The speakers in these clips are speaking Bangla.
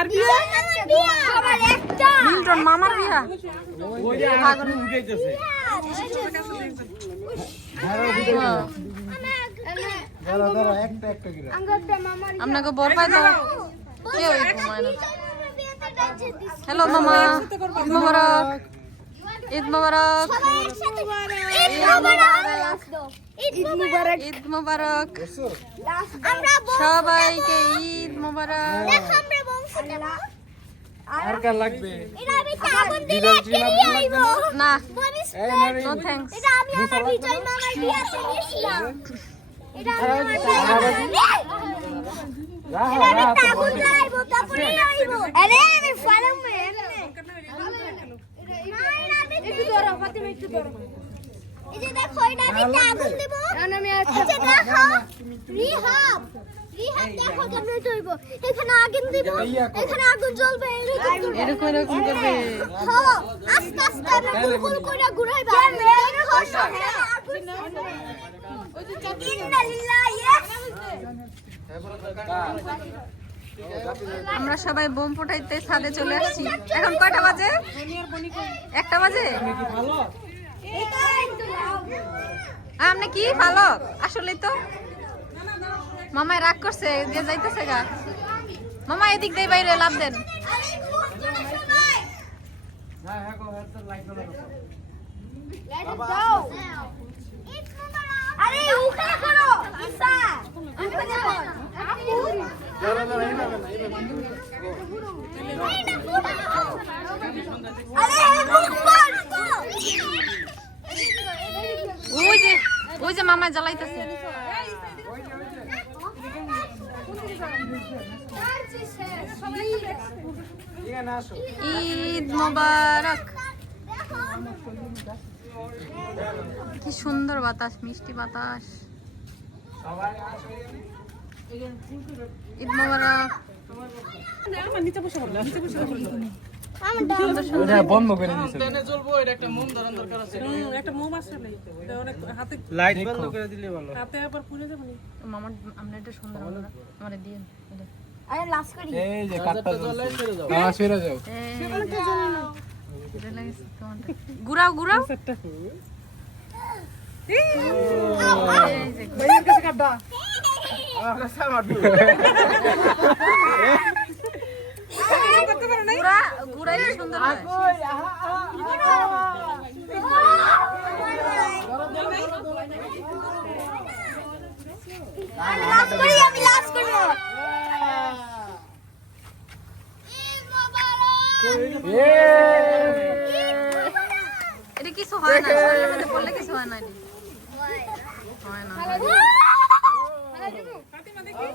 কার বিয়া? সবার একটা। মিল্টন মামার বিয়া। ওই যে আগুন উঠাইতেছে ধরো একটা একটা করে আঙ্গারটা মামার আপনাকে বর পাই দাও কেউ ঘুমায় না। হ্যালো মামা, ঈদ মোবারক। ঈদ মোবারক। সবাই একসাথে ঈদ মোবারক। ঈদ মোবারক। ঈদ মোবারক আমরা সবাইকে, ঈদ মোবারক। দেখো আমরা বংশটা আর কার লাগবে এটা আমি আগুন দিলে কেড়ে আইবো না, বলিস এই নারী নো থ্যাঙ্কস। এটা আমি আমার বিজয় মামার বিয়াতে নিয়েছিলাম এটা আমি আমার বিয়াতে আগুন লাইবো তারপরে আইবো আরে আমি ফালাম একটু ধরো ফাতিমা একটু ধরো এই যে দেখো এটা আমি আগুন দেব আমি এই যে দেখো রিহাব দেখো কেমনে চলব এখানে আগুন দিব এখানে আগুন জ্বলবে এরকম এরকম করবে। হ্যাঁ আস্তে আস্তে আমরা গুল করে ঘুরাইবা দেখো সামনে আগুন ইন্নালিল্লাহি আমরা সবাই বোম ফুটাইতে ছাদে চলে আসছি। এখন কয়টা বাজে? 1টা বাজে। আপনি কি ভালো? আসলেই তো মামায় রাগ করছে, দিয়ে যাইতেছে গা। মামা এদিক দিয়ে বাইরে লাভ দেন। হ্যাঁ হ্যাঁ তো লাইট জ্বালানো আরে উঠা করো ঈসা উঠা করো ধরো ধরো এই নামে না আরে মুখবার ওই যে মামা জ্বালাইতেছে। এখানে আসো ঈদ মোবারক। কি সুন্দর বাতাস, মিষ্টি বাতাস। সবাই আসো ঈদ মোবারক। নিচে বসে পড়ো, নিচে বসে পড়ো। এটা বন্ধ করে দিয়েছে একটা মোম আসলে এটা অনেক হাতে লাইট বন্ধ করে দিলে ভালো হাতে আবার পুড়ে যাবে না। মামার আমরা এটা সুন্দর হলো না, আমারে দিয়েন। আরে লাস্ট করি এই যে কাটটা জ্বলে হ্যাঁ সরে যাও ঘুরাও ঘুরাও। ভাইয়ের কাছে কাটবা। আমরা সামার ঘুরাইলে সুন্দর হয়। লাস্ট করি আমি লাস্ট করব ঈদ মোবারক এটা কিছু হয় না, শরীরের মধ্যে পড়লে কিছু হয় না। এটা হয় না। ফাতিমা দেখি।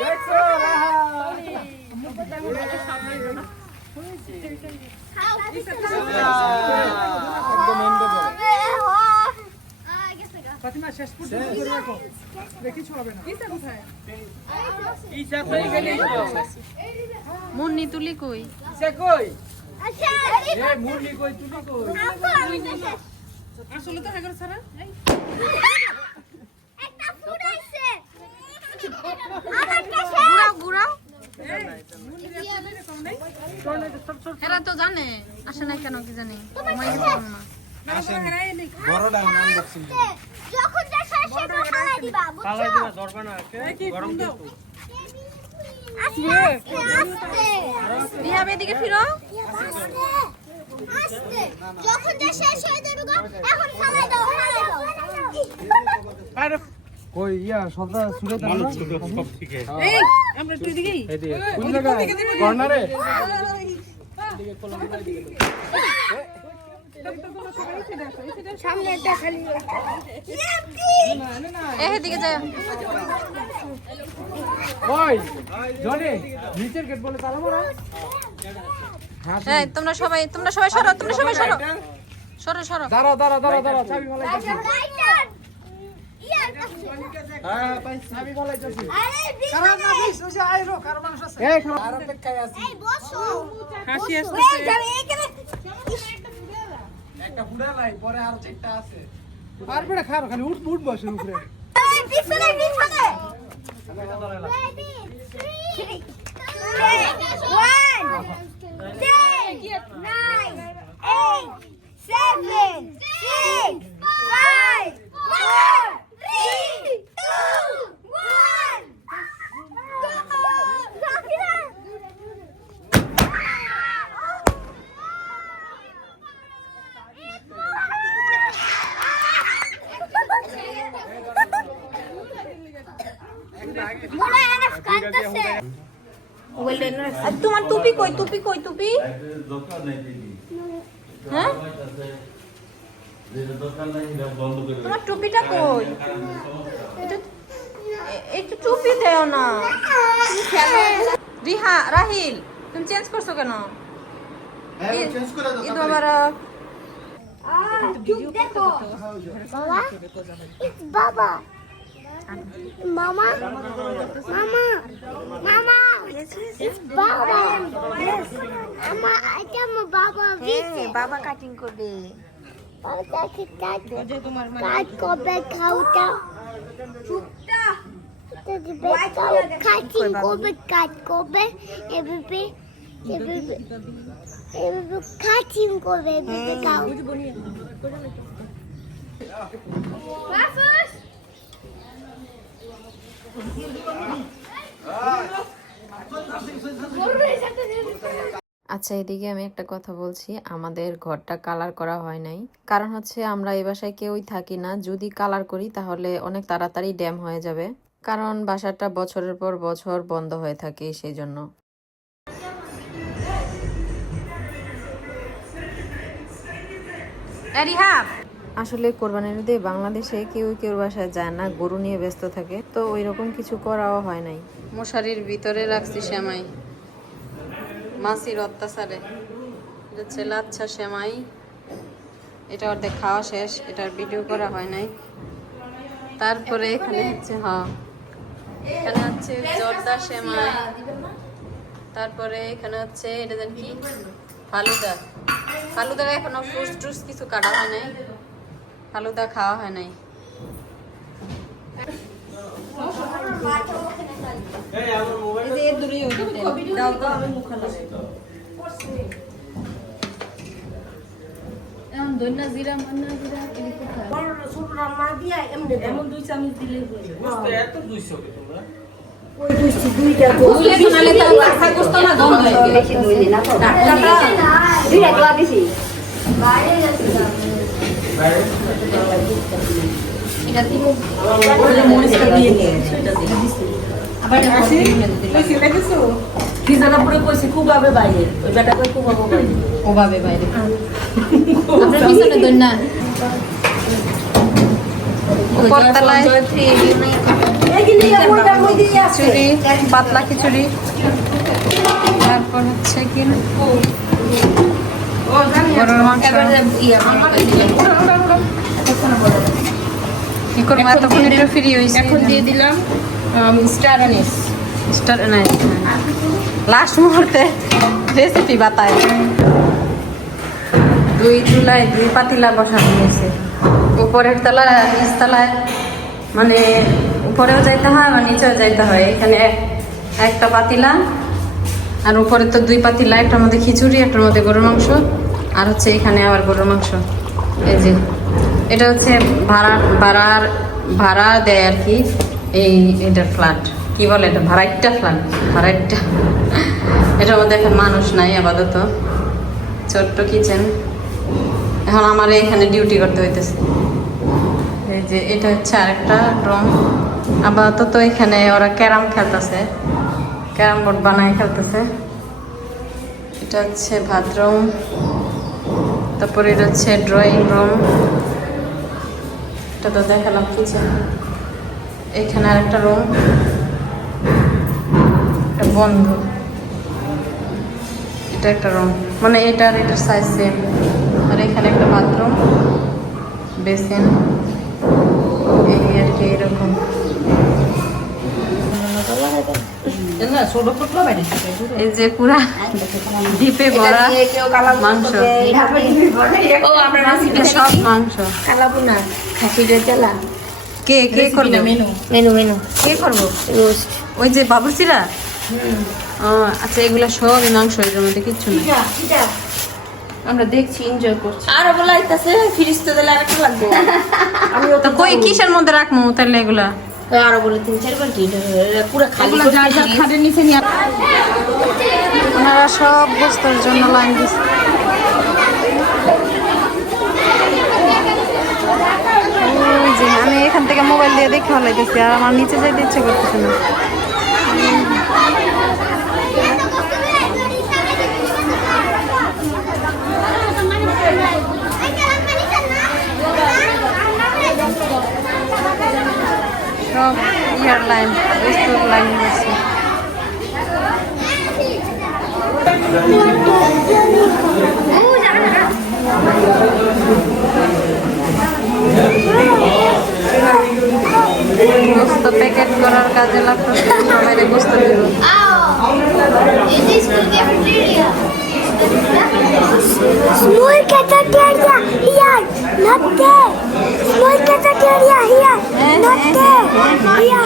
দেখো রাহা একদম এন্ডে দাও ফাতিমা শেষ পর্যন্ত ধরে রাখো। দেখি ছড়াবে না। ঈসা কোথায়? ইচ্ছা কই গেলি মুন্নি তুলি কই? ইচ্ছা কই আচ্ছা এ মুরলি কই তুলি কই আমি দেখে আসলে তো এগারো ছাড়া। একটা ফুড আইছে আমার কাছে ঘুরাও ঘুরাও। এরা তো জানে, আসে না কেন কি জানি। ঘুমাই গেছে না। বড়টা আনবক্সিং যখন যা শেষ সেটা খালাই দিবা বুঝছো ধরবে না কি গরম দাও। আস্তে আস্তে রিহাব এদিকে ফিরো। আস্তে যখন যা শেষ হয়ে যাবে গো এখন খালাই দাও কই ইয়া সবটা ছুড়ে দাও না সব ঠিক আছে এই আমরা একটু এদিকেই। এই দিয়ে কোন জায়গায় কর্নারে সামনে একটা খালি এদিকে যাও। ওই জনি নিচের গেট বলে তালা মারা এই তোমরা সবাই সরো, তোমরা সবাই সরো সরো সরো। দাঁড়াও দাঁড়াও দাঁড়াও দাঁড়াও চাবি মালাইতেছি লাইটার ইয়ার কাছে হ্যাঁ পাই চাবি মালাইতেছি আরে কারণ না বিশ ওই যে আইরো কার মানুষ আছে এই আর অপেক্ষায় আছি এই বসো হাসি এই আসতেছে। যাবে এখানে একটা ফুড়া লাই পরে আর চারটা আছে আর বেটা খার খালি উঠ উঠ বসে উপরে এই পিছনে পিছনে Ready? 3, 2, 1. 10, 9, 8, 7, 6, 5, 4, 3, 2, 1. মোরা এনএফ কাটতেছে আর তোমার টুপি কই টুপি হ্যাঁ তোমার টুপিটা কই একটু টুপি দেও না রিহা রাহিল তুমি চেঞ্জ করছো কেন ঈদ মোবারক দেখো বাবা বাবা Mama, Mama, Mama, it's Baba. Yes. Mama, I tell my Baba. Hey, Baba cutting করবে। Baba কাট করবে খাওটা। চুপটা। কাটিং করবে কাট করবে এভাবে কাটিং করবে এভাবে খাও। First. আচ্ছা এদিকে আমি একটা কথা বলছি আমাদের ঘরটা কালার করা হয় নাই কারণ হচ্ছে আমরা এই বাসায় কেউই থাকি না যদি কালার করি তাহলে অনেক তাড়াতাড়ি ড্যাম হয়ে যাবে কারণ বাসাটা বছরের পর বছর বন্ধ হয়ে থাকে সেই জন্য আসলে কোরবানির ঈদে বাংলাদেশে কেউ বাসায় যায় না গরু নিয়ে ব্যস্ত থাকে তো ওই রকম কিছু করাও হয় নাই মশারির ভিতরে রাখছি সেমাই মাসির অত্যাচারে এটা হচ্ছে লাচ্ছা সেমাই এটা অর্ধেক খাওয়া শেষ এটার ভিডিও করা হয় নাই তারপরে এখানে হচ্ছে এখানে হচ্ছে জর্দা সেমাই তারপরে এখানে হচ্ছে এটা জানি কি ফালুদার এখনো ফ্রুটস টুস কিছু কাটা হয় নাই ফালুদা খাওয়া হয় নাই খুবভাবে বাইরে ওই বেটা করে খুবভাবে বাইরে ওভাবে বাইরে আমরা পিছনে দই না উপরতলায় খিচুড়ি পাতলা খিচুড়ি তারপর হচ্ছে কি গরুর মাংস কি করবো এতক্ষণ একটু ফ্রি হয়েছে এখন দিয়ে দিলাম স্টার অ্যানিস লাস্ট মুহূর্তে রেসিপি বাতায় দুই চুলায় দুই পাতিলা বসানো হয়েছে উপরের তলায় নিচ তলায় মানে উপরেও যাইতে হয় বা নিচেও যাইতে হয় এখানে একটা পাতিলা আর উপরে তো দুই পাতিলা একটার মধ্যে খিচুড়ি একটার মধ্যে গরুর মাংস আর হচ্ছে এখানে আবার গরুর মাংস এই যে এটা হচ্ছে ভাড়া দেয় আর কি এটার ফ্ল্যাট কি বলে এটা ভাড়াইটা এটার মধ্যে এখন মানুষ নাই আপাতত ছোট্ট কিচেন এখন আমার এখানে ডিউটি করতে হইতেছে এই যে এটা হচ্ছে আরেকটা রুম আপাতত এখানে ওরা ক্যারাম খেলতেছে ক্যারাম বোর্ড বানায় খেলতেছে এটা হচ্ছে বাথরুম তারপরে এটা হচ্ছে ড্রয়িং রুম এটা তো দেখালাম কিচেন এখানে আরেকটা রুম এটা বন্ধ এটা একটা রুম মানে এটার সাইজ সেম আর এখানে একটা বাথরুম বেসিন এই আর কি এরকম এই যে পুরা ডিপে ভরা মাংস সব মাংস কালাবো না খাসির চালা কে কে করবে? মেনু মেনু কে করবো? রোস্ট ওই যে বাবুর্চিরা। আচ্ছা, এগুলা সবই মাংস, এর মধ্যে কিচ্ছু নেই। আমরা দেখছি, এনজয় করছি। আর বলা আইতাছে ফ্রিজ তো দিলে আরেকটু লাগবে। আমি তো কই কিসের মধ্যে রাখবো তাহলে এগুলা? আরো বলে 3-4 বার কি পুরো খালি এগুলো যার যার খাটের নিচে নিয়ে ওনারা সব বস্তুর জন্য লাইন দিচ্ছে। ওই যে আমি এখান থেকে মোবাইল দিয়ে দেখে হলাইতেছি, আর আমার নিচে যাইতে ইচ্ছে করতেছে না। সব ইয়ার লাইন, বস্তুর লাইন দিচ্ছে। গোস্ত প্যাকেট করার কাজে লাগতেছে, সবাই গোস্ত দিব। Small cafeteria here, not there. Small cafeteria here, not there. Here.